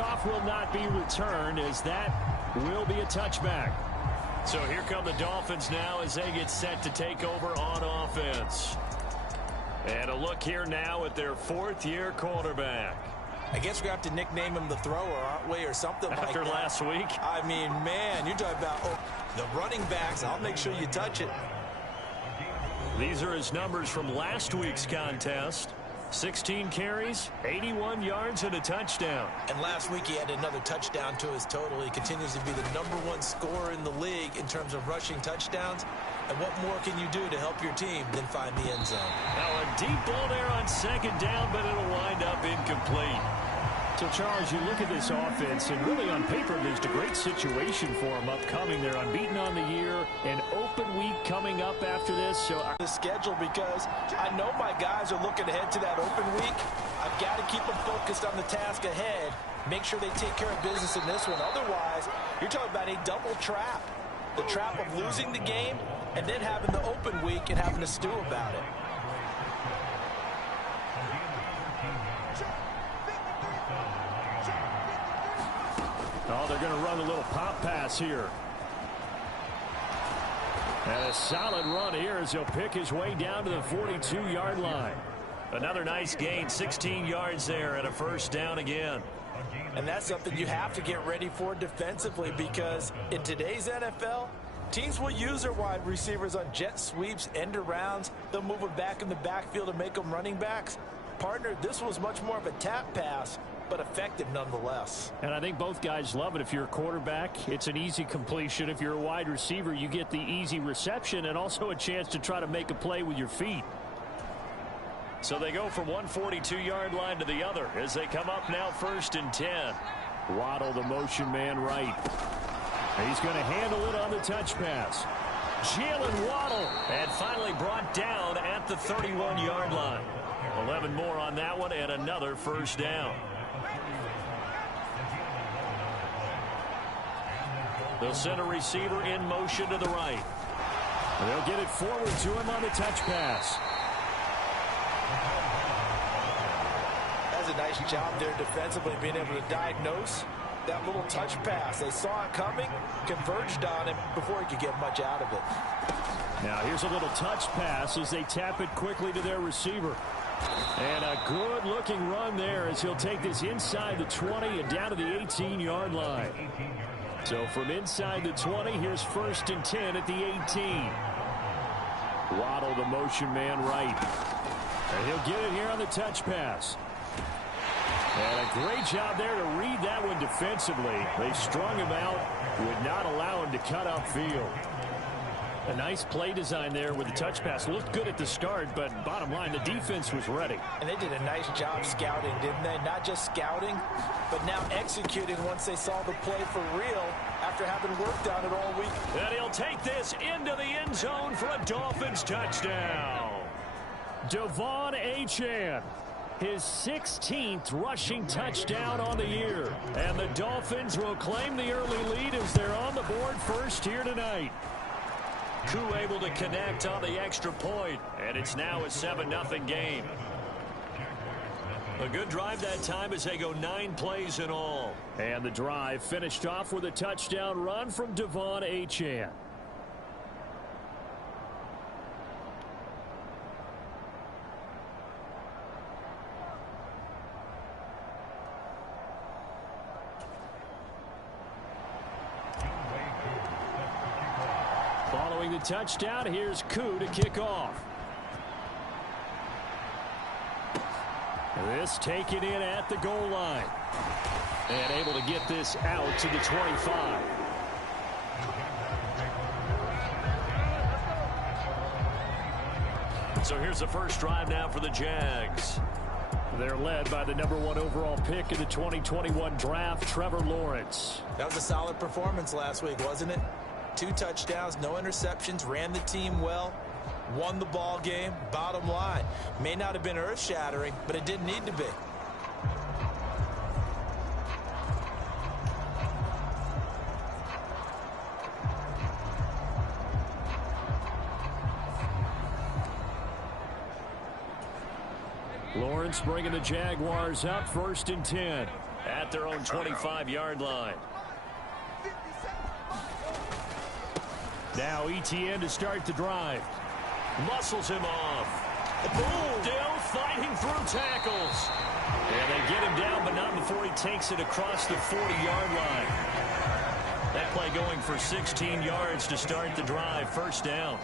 kickoff will not be returned, as that will be a touchback. So here come the Dolphins now as they get set to take over on offense. And a look here now at their fourth-year quarterback. I guess we're going to have to nickname him the thrower, aren't we, or something like that. After last week? I mean, man, you're talking about the running backs. I'll make sure you touch it. These are his numbers from last week's contest. 16 carries, 81 yards, and a touchdown. And last week he had another touchdown to his total. He continues to be the #1 scorer in the league in terms of rushing touchdowns. And what more can you do to help your team than find the end zone? Now a deep ball there on second down, but it'll wind up incomplete. So, Charles, you look at this offense, and really on paper, there's a great situation for them upcoming. They're unbeaten on the year, an open week coming up after this. So the schedule, because I know my guys are looking ahead to that open week. I've got to keep them focused on the task ahead. Make sure they take care of business in this one. Otherwise, you're talking about a double trap. The trap of losing the game and then having the open week and having to stew about it. Oh, they're going to run a little pop pass here. And a solid run here as he'll pick his way down to the 42-yard line. Another nice gain, 16 yards there, and a first down again. And that's something you have to get ready for defensively, because in today's NFL, teams will use their wide receivers on jet sweeps, end arounds. They'll move them back in the backfield and make them running backs. Partner, this was much more of a tap pass, but effective nonetheless. And I think both guys love it. If you're a quarterback, it's an easy completion. If you're a wide receiver, you get the easy reception and also a chance to try to make a play with your feet. So they go from one 42-yard line to the other as they come up now 1st and 10. Waddle, the motion man, right. He's going to handle it on the touch pass. Jalen Waddle, and finally brought down at the 31-yard line. 11 more on that one, and another first down. They'll send a receiver in motion to the right. They'll get it forward to him on the touch pass. That's a nice job there defensively, being able to diagnose that little touch pass. They saw it coming, converged on him before he could get much out of it. Now here's a little touch pass as they tap it quickly to their receiver. And a good-looking run there as he'll take this inside the 20 and down to the 18-yard line. So from inside the 20, here's 1st and 10 at the 18. Waddle, the motion man, right. And he'll get it here on the touch pass. And a great job there to read that one defensively. They strung him out, would not allow him to cut upfield. A nice play design there with the touch pass. Looked good at the start, but bottom line, the defense was ready. And they did a nice job scouting, didn't they? Not just scouting, but now executing once they saw the play for real after having worked on it all week. And he'll take this into the end zone for a Dolphins touchdown. Devon Achane, his 16th rushing touchdown on the year. And the Dolphins will claim the early lead as they're on the board first here tonight. Koo able to connect on the extra point, and it's now a 7-0 game. A good drive that time as they go 9 plays in all. And the drive finished off with a touchdown run from Devon Achane. Following the touchdown, here's Koo to kick off. This taken in at the goal line. And able to get this out to the 25. So here's the first drive now for the Jags. They're led by the #1 overall pick in the 2021 draft, Trevor Lawrence. That was a solid performance last week, wasn't it? 2 touchdowns, no interceptions, ran the team well, won the ball game. Bottom line, may not have been earth-shattering, but it didn't need to be. Lawrence bringing the Jaguars up 1st and 10. at their own 25-yard line. Now ETN to start the drive. Muscles him off. Boom! Still fighting through tackles. And they get him down, but not before he takes it across the 40-yard line. That play going for 16 yards to start the drive. First down.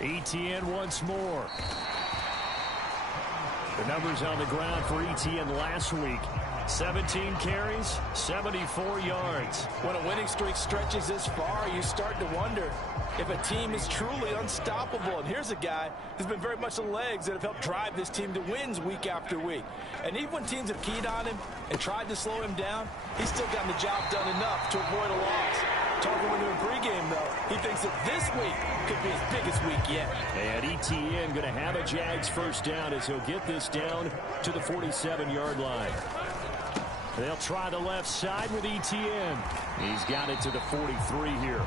ETN once more. The numbers on the ground for ETN last week. 17 carries, 74 yards. When a winning streak stretches this far, you start to wonder if a team is truly unstoppable. And here's a guy who's been very much the legs that have helped drive this team to wins week after week. And even when teams have keyed on him and tried to slow him down, he's still gotten the job done enough to avoid a loss. Talking with him in pregame, though, he thinks that this week could be his biggest week yet. And ETN going to have a Jags first down as he'll get this down to the 47-yard line. They'll try the left side with ETN. He's got it to the 43 here.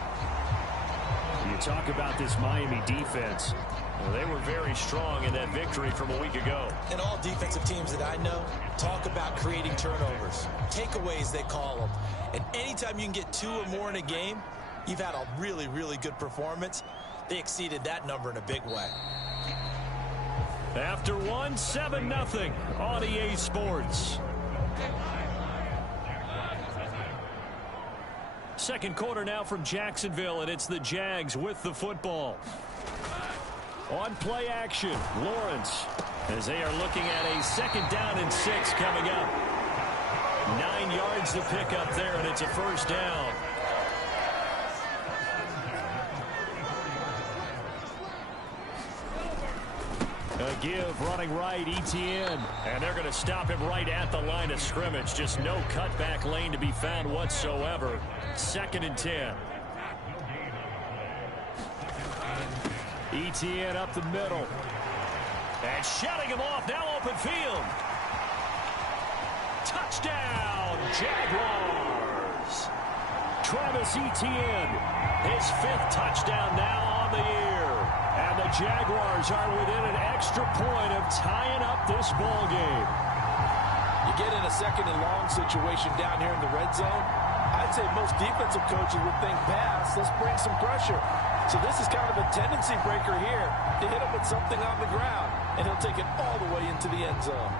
You talk about this Miami defense. Well, they were very strong in that victory from a week ago. And all defensive teams that I know talk about creating turnovers. Takeaways, they call them. And anytime you can get 2 or more in a game, you've had a really, really good performance. They exceeded that number in a big way. After one, 7-0 on EA Sports. Second quarter now from Jacksonville, and it's the Jags with the football. On play action, Lawrence, as they are looking at a 2nd down and 6 coming up. 9 yards to pick up there, and it's a first down. A give, running right, ETN. And they're going to stop him right at the line of scrimmage. Just no cutback lane to be found whatsoever. 2nd and 10. ETN up the middle. And shutting him off, now open field. Touchdown, Jaguars. Travis Etienne, his 5th touchdown now on the year. And the Jaguars are within an extra point of tying up this ball game. You get in a 2nd and long situation down here in the red zone, I'd say most defensive coaches would think pass, let's bring some pressure. So this is kind of a tendency breaker here to hit him with something on the ground, and he'll take it all the way into the end zone.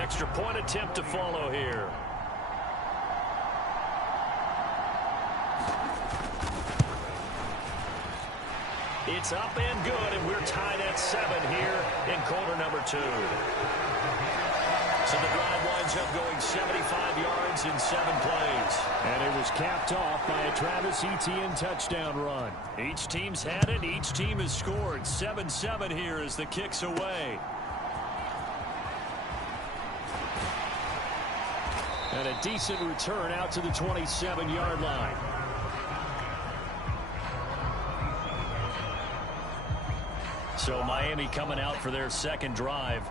Extra point attempt to follow here. It's up and good, and we're tied at 7 here in quarter number 2. So the drive winds up going 75 yards in 7 plays. And it was capped off by a Travis Etienne touchdown run. Each team's had it. Each team has scored. 7-7 here as the kick's away. And a decent return out to the 27-yard line. So Miami coming out for their 2nd drive.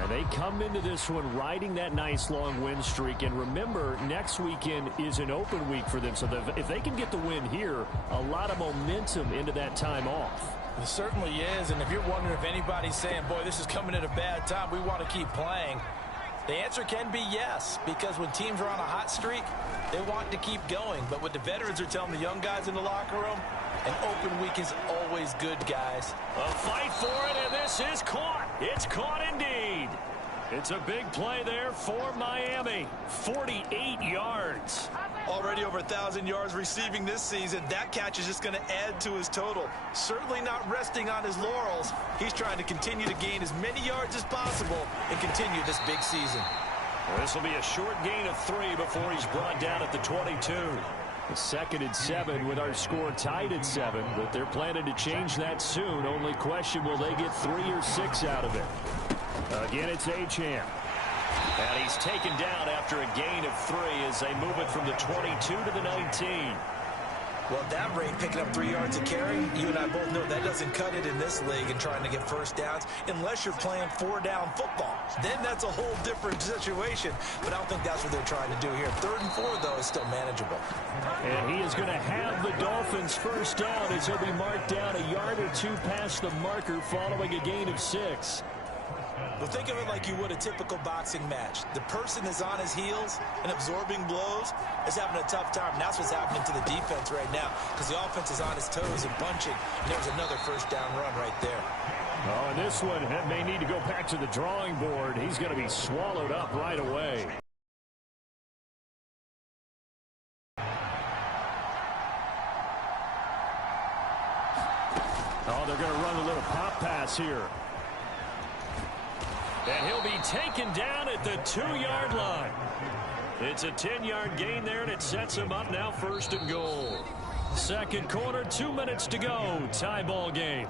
And they come into this one riding that nice long win streak. And remember, next weekend is an open week for them. So if they can get the win here, a lot of momentum into that time off. It certainly is. And if you're wondering if anybody's saying, boy, this is coming at a bad time, we want to keep playing, the answer can be yes, because when teams are on a hot streak, they want to keep going. But what the veterans are telling the young guys in the locker room, an open week is always good, guys. A fight for it, and this is caught. It's caught indeed. It's a big play there for Miami. 48 yards. Already over 1,000 yards receiving this season. That catch is just going to add to his total. Certainly not resting on his laurels. He's trying to continue to gain as many yards as possible and continue this big season. Well, this will be a short gain of 3 before he's brought down at the 22. The 2nd and 7 with our score tied at 7, but they're planning to change that soon. Only question, will they get 3 or 6 out of it? Again, it's Achane. And he's taken down after a gain of 3 as they move it from the 22 to the 19. Well, at that rate, picking up 3 yards a carry, you and I both know that doesn't cut it in this league and trying to get first downs unless you're playing 4-down football. Then that's a whole different situation, but I don't think that's what they're trying to do here. 3rd and 4, though, is still manageable. And he is going to have the Dolphins first down as he'll be marked down a yard or 2 past the marker following a gain of 6. Well, think of it like you would a typical boxing match. The person is on his heels and absorbing blows is having a tough time. And that's what's happening to the defense right now because the offense is on his toes and bunching. And there's another first down run right there. Oh, and this one may need to go back to the drawing board. He's going to be swallowed up right away. Oh, they're going to run a little pop pass here. And he'll be taken down at the 2-yard line. It's a 10-yard gain there, and it sets him up now 1st and goal. Second quarter, 2 minutes to go. Tie ball game.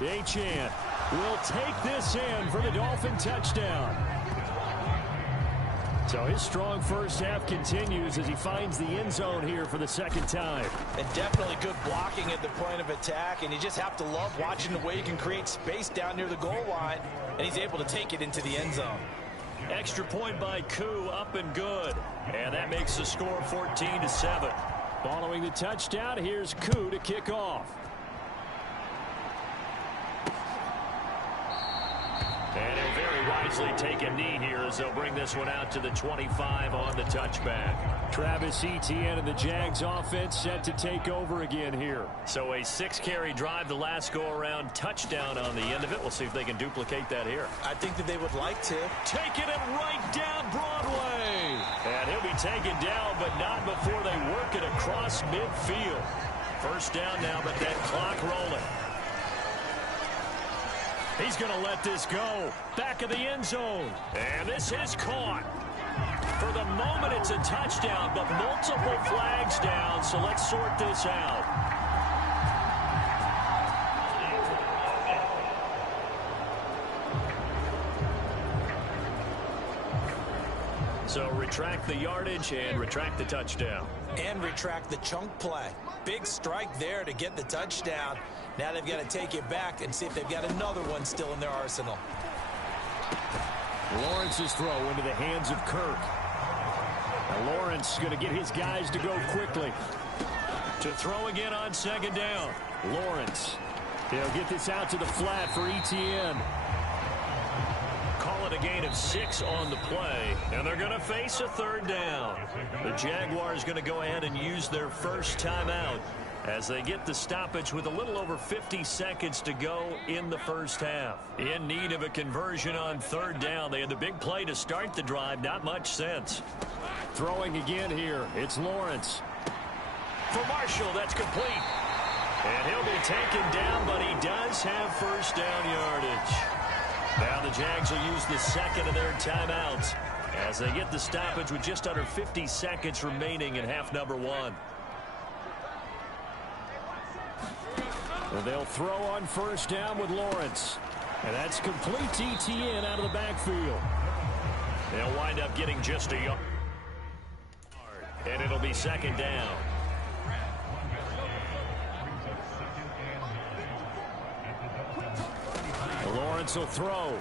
Achane will take this in for the Dolphin touchdown. So his strong first half continues as he finds the end zone here for the second time. And definitely good blocking at the point of attack, and you just have to love watching the way he can create space down near the goal line, and he's able to take it into the end zone. Extra point by Koo, up and good. And that makes the score 14-7. Following the touchdown, here's Koo to kick off. And he'll very wisely take a knee here as they'll bring this one out to the 25 on the touchback. Travis Etienne and the Jags offense set to take over again here. So a 6-carry drive the last go-around, touchdown on the end of it. We'll see if they can duplicate that here. I think that they would like to. Taking it right down Broadway. And he'll be taken down, but not before they work it across midfield. First down now, but that clock rolling. He's going to let this go. Back of the end zone. And this is caught. For the moment, it's a touchdown, but multiple flags down, so let's sort this out. So retract the yardage and retract the touchdown. And retract the chunk play. Big strike there to get the touchdown. Now they've got to take it back and see if they've got another one still in their arsenal. Lawrence's throw into the hands of Kirk. Now Lawrence going to get his guys to go quickly. To throw again on second down. Lawrence. He'll get this out to the flat for Etienne. Call it a gain of 6 on the play. And they're going to face a third down. The Jaguars going to go ahead and use their first timeout as they get the stoppage with a little over 50 seconds to go in the first half. In need of a conversion on third down. They had the big play to start the drive. Not much sense. Throwing again here. It's Lawrence. For Marshall, that's complete. And he'll be taken down, but he does have first down yardage. Now the Jags will use the second of their timeouts as they get the stoppage with just under 50 seconds remaining in half number 1. And they'll throw on first down with Lawrence. And that's complete to Etienne out of the backfield. They'll wind up getting just a yard. And it'll be second down. Lawrence will throw.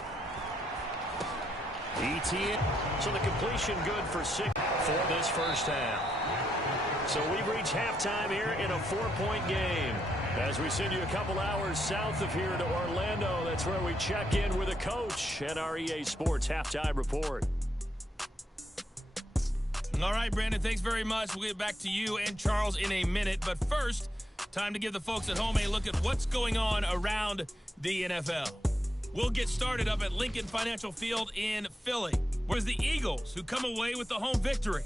Etienne. So the completion good for 6 for this first half. So we've reached halftime here in a 4-point game. As we send you a couple hours south of here to Orlando, that's where we check in with a coach at our EA Sports Halftime Report. All right, Brandon, thanks very much. We'll get back to you and Charles in a minute. But first, time to give the folks at home a look at what's going on around the NFL. We'll get started up at Lincoln Financial Field in Philly, where it's the Eagles who come away with the home victory.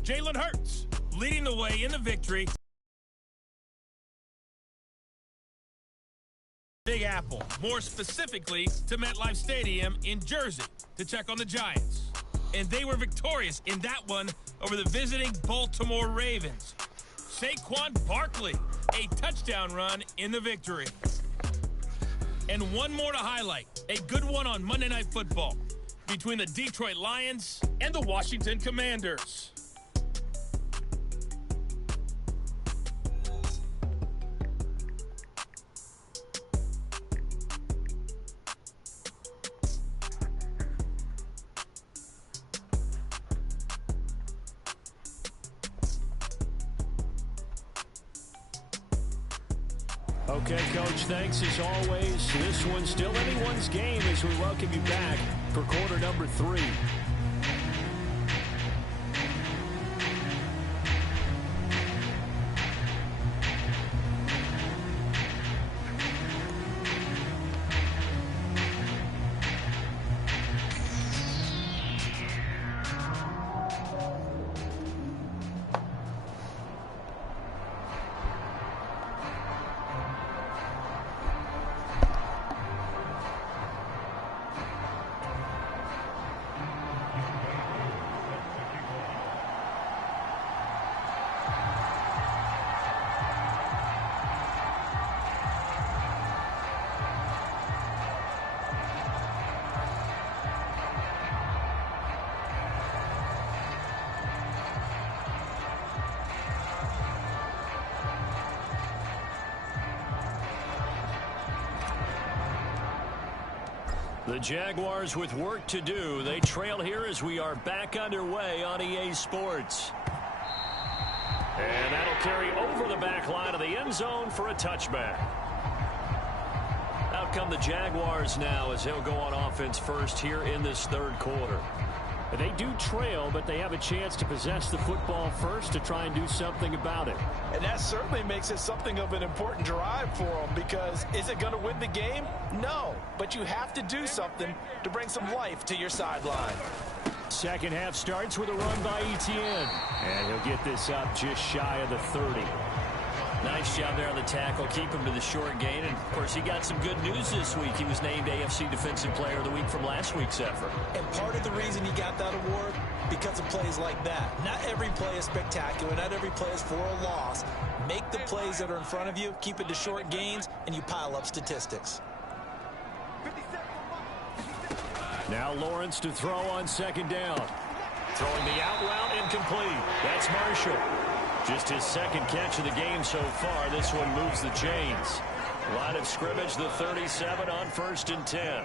Jalen Hurts leading the way in the victory. Big Apple, more specifically to MetLife Stadium in Jersey to check on the Giants. And they were victorious in that one over the visiting Baltimore Ravens. Saquon Barkley, a touchdown run in the victory. And one more to highlight, a good one on Monday Night Football between the Detroit Lions and the Washington Commanders. Okay, Coach, thanks as always. This one's still anyone's game as we welcome you back for quarter number 3. The Jaguars with work to do. They trail here as we are back underway on EA Sports. And that'll carry over the back line of the end zone for a touchback. Out come the Jaguars now as they'll go on offense first here in this third quarter. They do trail, but they have a chance to possess the football first to try and do something about it. And that certainly makes it something of an important drive for them, because is it going to win the game? No, but you have to do something to bring some life to your sideline. Second half starts with a run by Etienne. And he'll get this up just shy of the 30. Nice job there on the tackle. Keep him to the short gain. And, of course, he got some good news this week. He was named AFC Defensive Player of the Week from last week's effort. And part of the reason he got that award, because of plays like that. Not every play is spectacular. Not every play is for a loss. Make the plays that are in front of you, keep it to short gains, and you pile up statistics. Now Lawrence to throw on second down. Throwing the out route incomplete. That's Marshall. Just his second catch of the game so far. This one moves the chains. Line of scrimmage, the 37 on 1st and 10.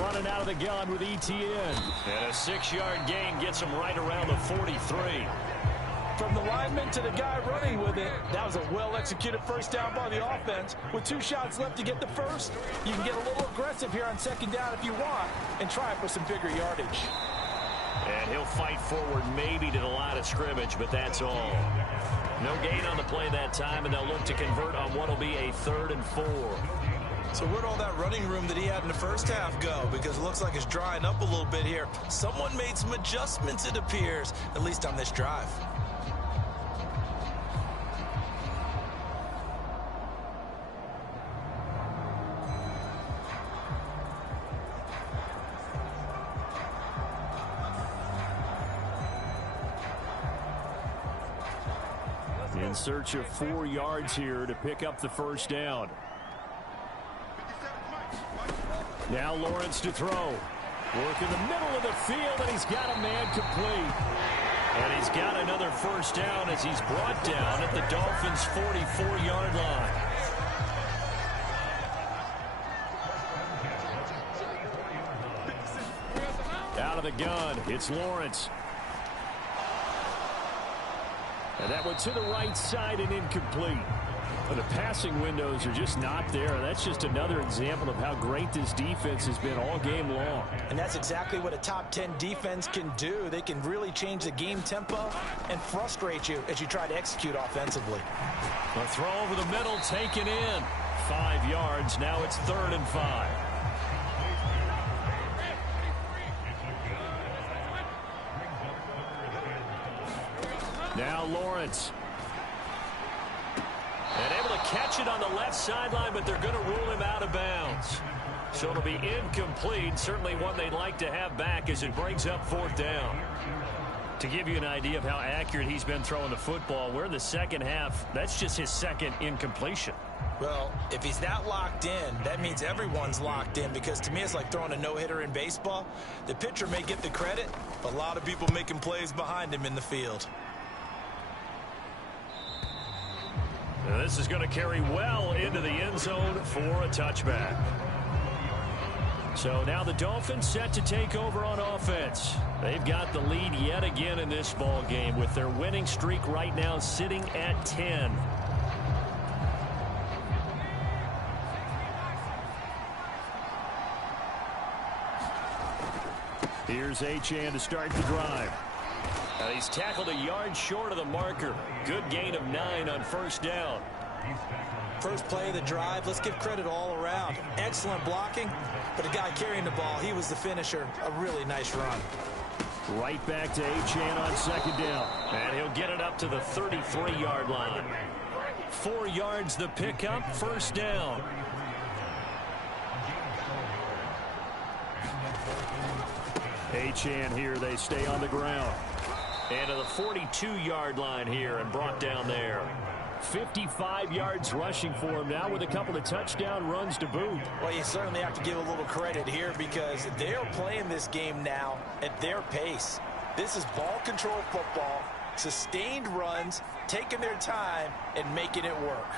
Running out of the gun with Etienne. And a 6-yard gain gets him right around the 43. From the lineman to the guy running with it, that was a well-executed first down by the offense. With 2 shots left to get the first, you can get a little aggressive here on second down if you want and try for some bigger yardage. And he'll fight forward maybe to the line of scrimmage, but that's all. No gain on the play that time, and they'll look to convert on what will be a 3rd and 4. So where'd all that running room that he had in the first half go? Because it looks like it's drying up a little bit here. Someone made some adjustments, it appears, at least on this drive. In search of 4 yards here to pick up the first down. Now Lawrence to throw. Work in the middle of the field, and he's got a man complete. And he's got another first down as he's brought down at the Dolphins' 44-yard line. Out of the gun, it's Lawrence. And that one to the right side and incomplete. The passing windows are just not there. That's just another example of how great this defense has been all game long. And that's exactly what a top 10 defense can do. They can really change the game tempo and frustrate you as you try to execute offensively. A throw over the middle, taken in. 5 yards. Now it's 3rd and 5. Now Lawrence. And able to catch it on the left sideline, but they're going to rule him out of bounds. So it'll be incomplete. Certainly one they'd like to have back as it brings up 4th down. To give you an idea of how accurate he's been throwing the football, we're in the second half. That's just his second incompletion. Well, if he's not locked in, that means everyone's locked in, because to me it's like throwing a no-hitter in baseball. The pitcher may get the credit, but a lot of people making plays behind him in the field. Now this is going to carry well into the end zone for a touchback. So now the Dolphins set to take over on offense. They've got the lead yet again in this ball game with their winning streak right now sitting at 10. Here's Achane to start the drive. Now he's tackled a yard short of the marker. Good gain of 9 on 1st down. First play of the drive, let's give credit all around. Excellent blocking, but the guy carrying the ball, he was the finisher. A really nice run. Right back to Achane on 2nd down. And he'll get it up to the 33-yard line. 4 yards the pickup, 1st down. Achane here, they stay on the ground. And to the 42-yard line here and brought down there. 55 yards rushing for him now with a couple of touchdown runs to boot. Well, you certainly have to give a little credit here because they're playing this game now at their pace. This is ball control football, sustained runs, taking their time and making it work.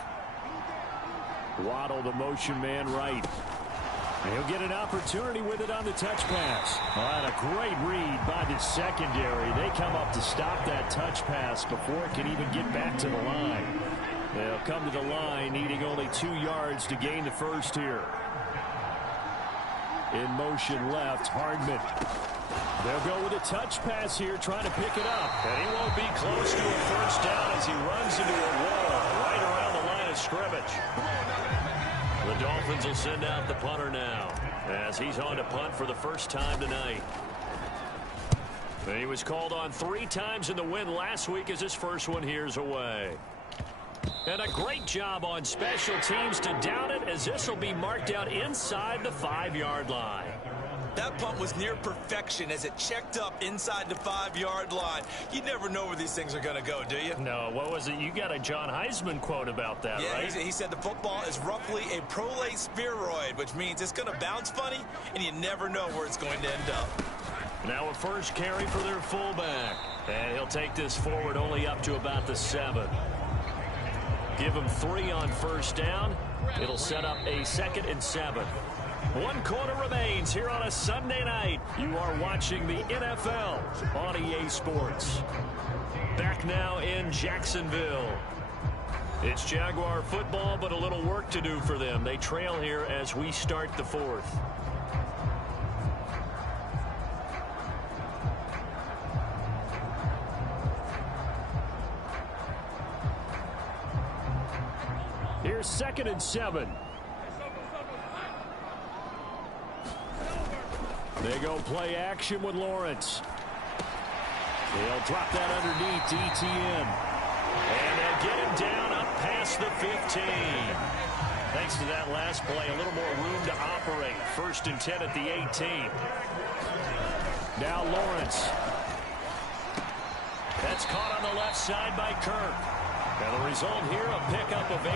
Waddle, the motion man right. He'll get an opportunity with it on the touch pass. And a great read by the secondary. They come up to stop that touch pass before it can even get back to the line. They'll come to the line needing only 2 yards to gain the first here. In motion left, Hardman. They'll go with a touch pass here, trying to pick it up. And he won't be close to a first down as he runs into a wall right around the line of scrimmage. The Dolphins will send out the punter now as he's on to punt for the first time tonight. And he was called on 3 times in the win last week as his first one here's away. And a great job on special teams to down it as this will be marked out inside the 5-yard line. That punt was near perfection as it checked up inside the 5-yard line. You never know where these things are going to go, do you? No, what was it? You got a John Heisman quote about that, yeah, right? He said the football is roughly a prolate spheroid, which means it's going to bounce funny, and you never know where it's going to end up. Now a first carry for their fullback. And he'll take this forward only up to about the 7. Give him 3 on first down. It'll set up a 2nd and 7. 1 quarter remains here on a Sunday night. You are watching the NFL on EA Sports. Back now in Jacksonville. It's Jaguar football, but a little work to do for them. They trail here as we start the 4th. Here's 2nd and 7. They go play action with Lawrence. They'll drop that underneath to ETN. And they'll get him down up past the 15. Thanks to that last play, a little more room to operate. 1st and 10 at the 18. Now Lawrence. That's caught on the left side by Kirk. And the result here, a pickup of 8.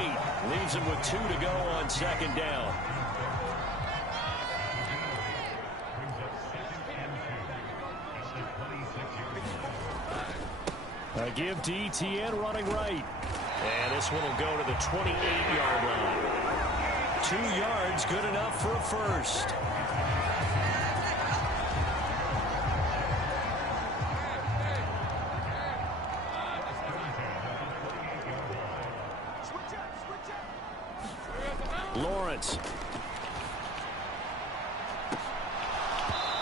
Leaves him with 2 to go on 2nd down. A give to ETN running right. And this one will go to the 28-yard line. 2 yards, good enough for a first. Lawrence.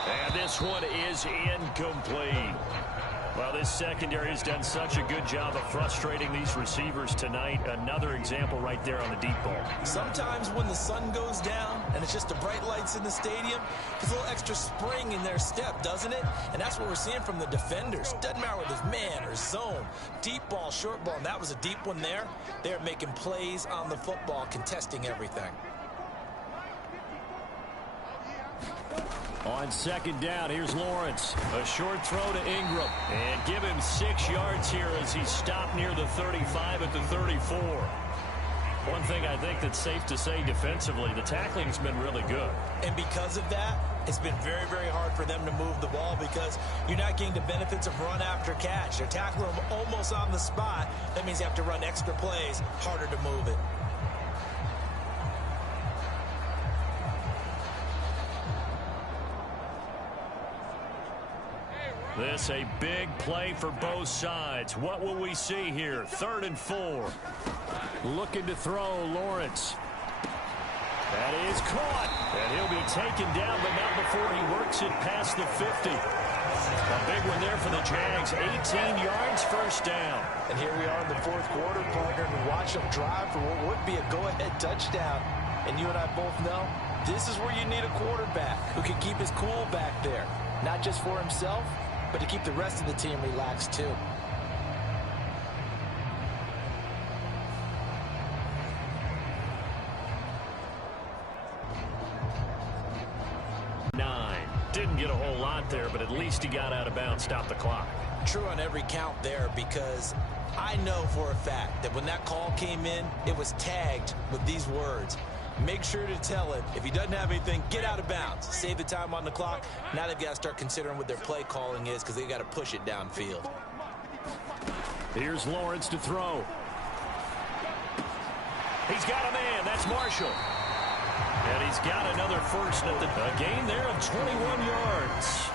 And this one is incomplete. Well, this secondary has done such a good job of frustrating these receivers tonight. Another example right there on the deep ball. Sometimes when the sun goes down and it's just the bright lights in the stadium, there's a little extra spring in their step, doesn't it? And that's what we're seeing from the defenders. Doesn't matter whether it's man or zone, deep ball, short ball, and that was a deep one there. They're making plays on the football, contesting everything. On second down, here's Lawrence. A short throw to Ingram. And give him 6 yards here as he stopped near the 35 at the 34. One thing I think that's safe to say defensively, the tackling's been really good. And because of that, it's been very, very hard for them to move the ball because you're not getting the benefits of run after catch. They're tackling them almost on the spot. That means you have to run extra plays, harder to move it. This a big play for both sides. What will we see here? 3rd and 4. Looking to throw, Lawrence. That is caught. And he'll be taken down, but not before he works it past the 50. A big one there for the Jags. 18 yards, first down. And here we are in the 4th quarter, partner, and watch them drive for what would be a go-ahead touchdown. And you and I both know this is where you need a quarterback who can keep his cool back there. Not just for himself, but to keep the rest of the team relaxed too. Didn't get a whole lot there, but at least he got out of bounds, stopped the clock. True on every count there, because I know for a fact that when that call came in, it was tagged with these words. Make sure to tell him, if he doesn't have anything, get out of bounds. Save the time on the clock. Now they've got to start considering what their play calling is because they've got to push it downfield. Here's Lawrence to throw. He's got a man. That's Marshall. And he's got another first at a gain there of 21 yards.